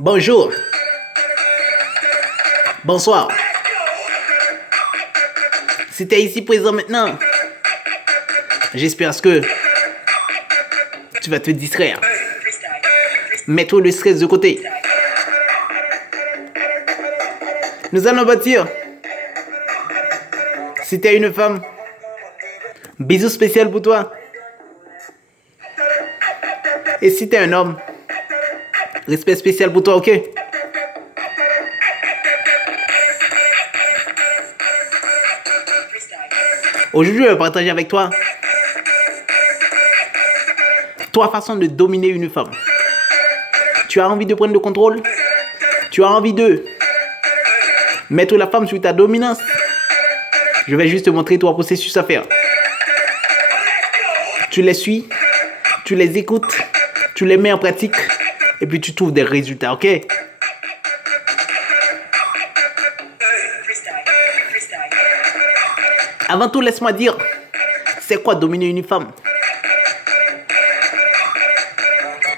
Bonjour. Bonsoir. Si t'es ici présent maintenant, j'espère que tu vas te distraire. Mets-toi le stress de côté. Nous allons bâtir. Si t'es une femme, bisous spécial pour toi. Et si t'es un homme, respect spécial pour toi, ok? Aujourd'hui, je vais partager avec toi trois façons de dominer une femme. Tu as envie de prendre le contrôle? Tu as envie de mettre la femme sur ta dominance? Je vais juste te montrer trois processus à faire. Tu les suis, tu les écoutes, tu les mets en pratique et puis tu trouves des résultats, ok? Avant tout, laisse-moi dire, c'est quoi dominer une femme?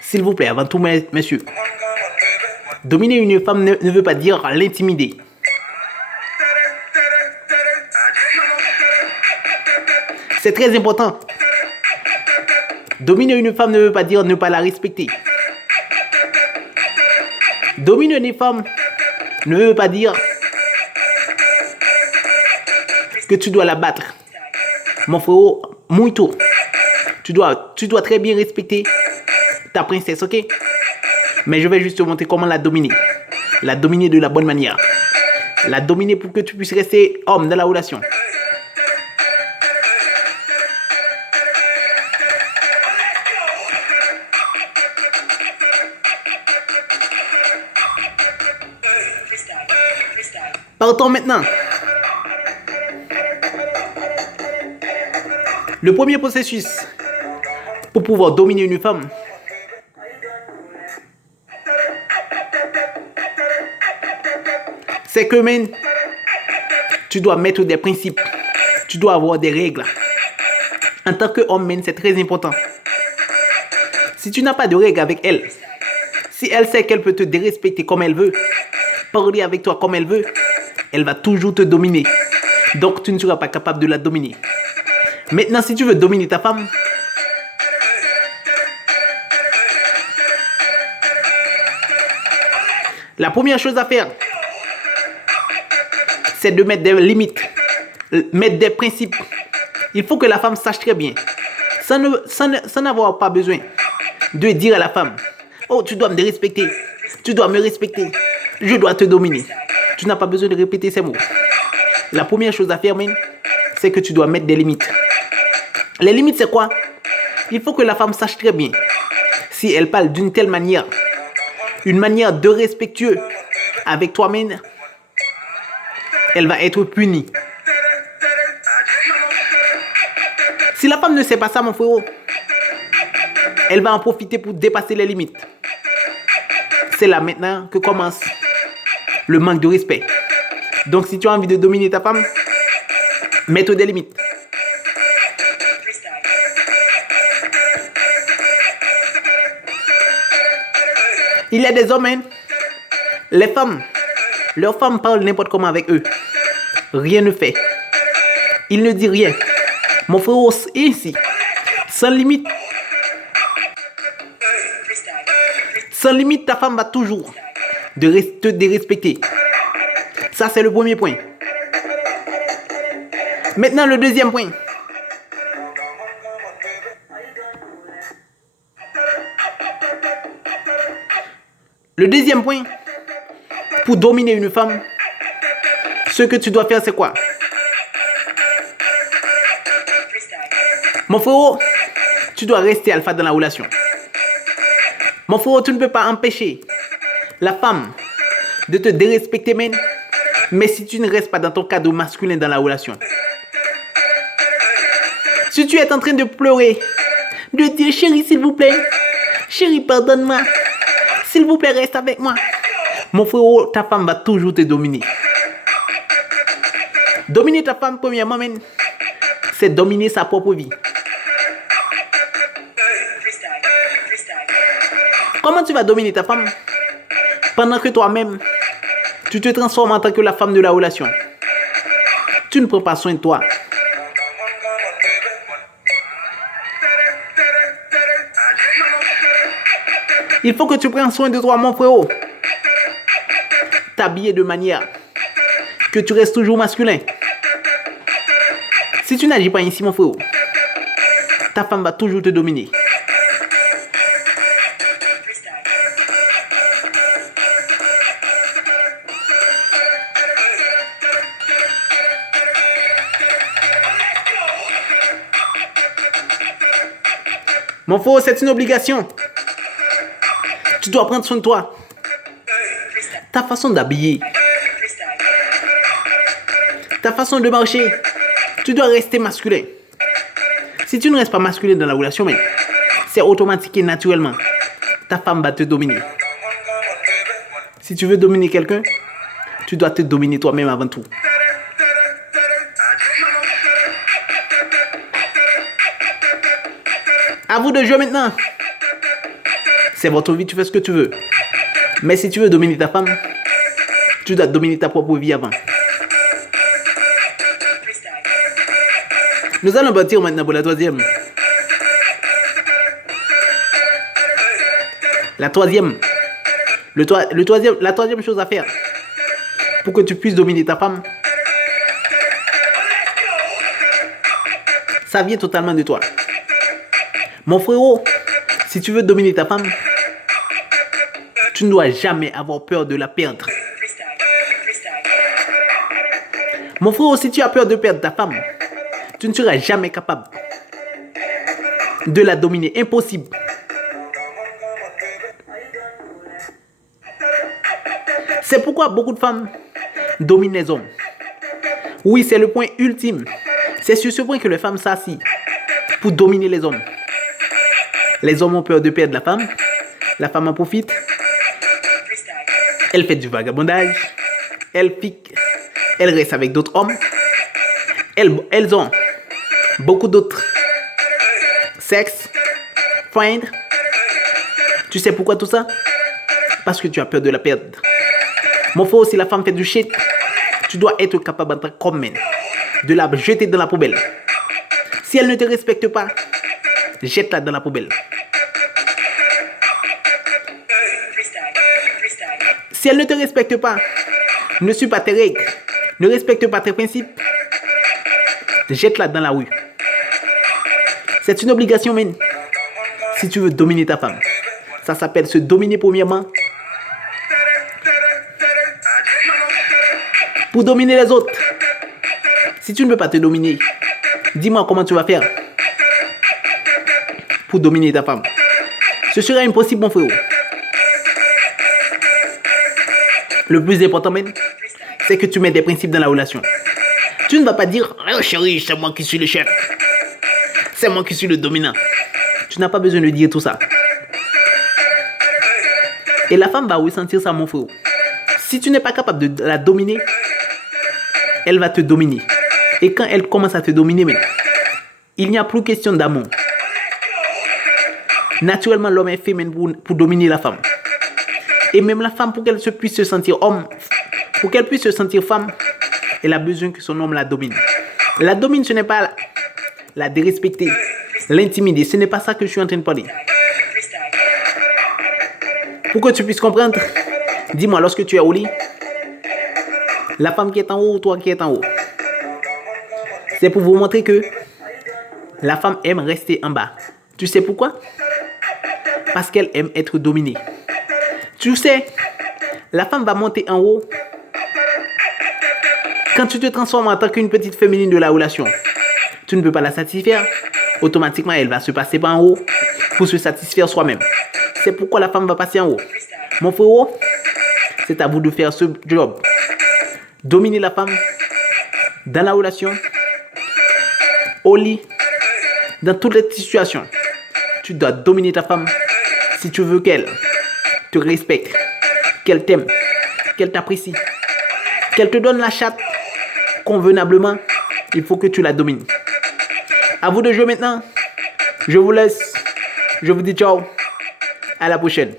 S'il vous plaît, avant tout, messieurs, dominer une femme ne veut pas dire l'intimider. C'est très important. Dominer une femme ne veut pas dire ne pas la respecter. Dominer une femme ne veut pas dire que tu dois la battre. Mon frérot, muito. Tu dois très bien respecter ta princesse, ok? Mais je vais juste te montrer comment la dominer. La dominer de la bonne manière. La dominer pour que tu puisses rester homme dans la relation. Partons maintenant. Le premier processus pour pouvoir dominer une femme, c'est que, man, tu dois mettre des principes. Tu dois avoir des règles. En tant qu'homme, man, c'est très important. Si tu n'as pas de règles avec elle, si elle sait qu'elle peut te dérespecter comme elle veut, parler avec toi comme elle veut, elle va toujours te dominer. Donc, tu ne seras pas capable de la dominer. Maintenant, si tu veux dominer ta femme, la première chose à faire, c'est de mettre des limites, mettre des principes. Il faut que la femme sache très bien, sans n'avoir pas besoin de dire à la femme, oh, tu dois me respecter, tu dois me respecter, je dois te dominer. Tu n'as pas besoin de répéter ces mots. La première chose à faire, c'est que tu dois mettre des limites. Les limites, c'est quoi? Il faut que la femme sache très bien si elle parle d'une telle manière, une manière de respectueux avec toi-même, elle va être punie. Si la femme ne sait pas ça, mon frérot, elle va en profiter pour dépasser les limites. C'est là maintenant que commence le manque de respect. Donc, si tu as envie de dominer ta femme, mets-toi des limites. Il y a des hommes, les femmes, leurs femmes parlent n'importe comment avec eux. Rien ne fait. Ils ne disent rien. Mon frérot, ici, sans limite. Sans limite, ta femme va toujours te dérespecter. Ça, c'est le premier point. Maintenant, le deuxième point. Le deuxième point, pour dominer une femme, ce que tu dois faire, c'est quoi? Mon frérot, tu dois rester alpha dans la relation. Mon frérot, tu ne peux pas empêcher la femme de te dérespecter, mais si tu ne restes pas dans ton cadre masculin dans la relation. Si tu es en train de pleurer, de dire chérie, s'il vous plaît, chérie, pardonne-moi, s'il vous plaît, reste avec moi. Mon frérot, ta femme va toujours te dominer. Dominer ta femme, premièrement, c'est dominer sa propre vie. Comment tu vas dominer ta femme? Pendant que toi-même, tu te transformes en tant que la femme de la relation. Tu ne prends pas soin de toi. Il faut que tu prennes soin de toi, mon frérot. T'habiller de manière que tu restes toujours masculin. Si tu n'agis pas ainsi, mon frérot, ta femme va toujours te dominer. Mon frérot, c'est une obligation. Tu dois prendre soin de toi. Ta façon d'habiller, ta façon de marcher, tu dois rester masculin. Si tu ne restes pas masculin dans la relation, mais c'est automatique et naturellement. Ta femme va te dominer. Si tu veux dominer quelqu'un, tu dois te dominer toi-même avant tout. À vous de jouer maintenant. C'est votre vie, tu fais ce que tu veux. Mais si tu veux dominer ta femme, tu dois dominer ta propre vie avant. Nous allons partir maintenant pour la troisième. La troisième chose à faire pour que tu puisses dominer ta femme, ça vient totalement de toi. Mon frérot, si tu veux dominer ta femme, tu ne dois jamais avoir peur de la perdre. Mon frérot, si tu as peur de perdre ta femme, tu ne seras jamais capable de la dominer. Impossible. C'est pourquoi beaucoup de femmes dominent les hommes. Oui, c'est le point ultime. C'est sur ce point que les femmes s'assient pour dominer les hommes. Les hommes ont peur de perdre la femme en profite, elle fait du vagabondage, elle pique, elle reste avec d'autres hommes, elles ont beaucoup d'autres sexes, friends. Tu sais pourquoi tout ça? Parce que tu as peur de la perdre. Mon frère, si la femme fait du shit, tu dois être capable en tant qu'homme de la jeter dans la poubelle. Si elle ne te respecte pas, jette-la dans la poubelle. Si elle ne te respecte pas, ne suis pas tes règles, ne respecte pas tes principes, jette-la dans la rue. C'est une obligation, man. Si tu veux dominer ta femme, ça s'appelle se dominer premièrement pour dominer les autres. Si tu ne veux pas te dominer, dis-moi comment tu vas faire pour dominer ta femme. Ce sera impossible, mon frère. Le plus important même, c'est que tu mets des principes dans la relation. Tu ne vas pas dire « Oh chérie, c'est moi qui suis le chef. C'est moi qui suis le dominant. » Tu n'as pas besoin de dire tout ça. Et la femme va ressentir ça, mon frère. Si tu n'es pas capable de la dominer, elle va te dominer. Et quand elle commence à te dominer, il n'y a plus question d'amour. Naturellement, l'homme est fait pour dominer la femme. Et même la femme, pour qu'elle puisse se sentir homme, pour qu'elle puisse se sentir femme, elle a besoin que son homme la domine. La domine, ce n'est pas la dérespecter, l'intimider. Ce n'est pas ça que je suis en train de parler. Pour que tu puisses comprendre, dis-moi, lorsque tu es au lit, la femme qui est en haut ou toi qui es en haut, c'est pour vous montrer que la femme aime rester en bas. Tu sais pourquoi? Parce qu'elle aime être dominée. Tu sais, la femme va monter en haut quand tu te transformes en tant qu'une petite féminine de la relation. Tu ne peux pas la satisfaire. Automatiquement, elle va se passer par en haut pour se satisfaire soi-même. C'est pourquoi la femme va passer en haut. Mon frère, c'est à vous de faire ce job. Dominer la femme dans la relation, au lit, dans toutes les situations. Tu dois dominer ta femme si tu veux qu'elle te respecte, qu'elle t'aime, qu'elle t'apprécie, qu'elle te donne la chatte convenablement. Il faut que tu la domines. À vous de jouer maintenant. Je vous laisse. Je vous dis ciao. À la prochaine.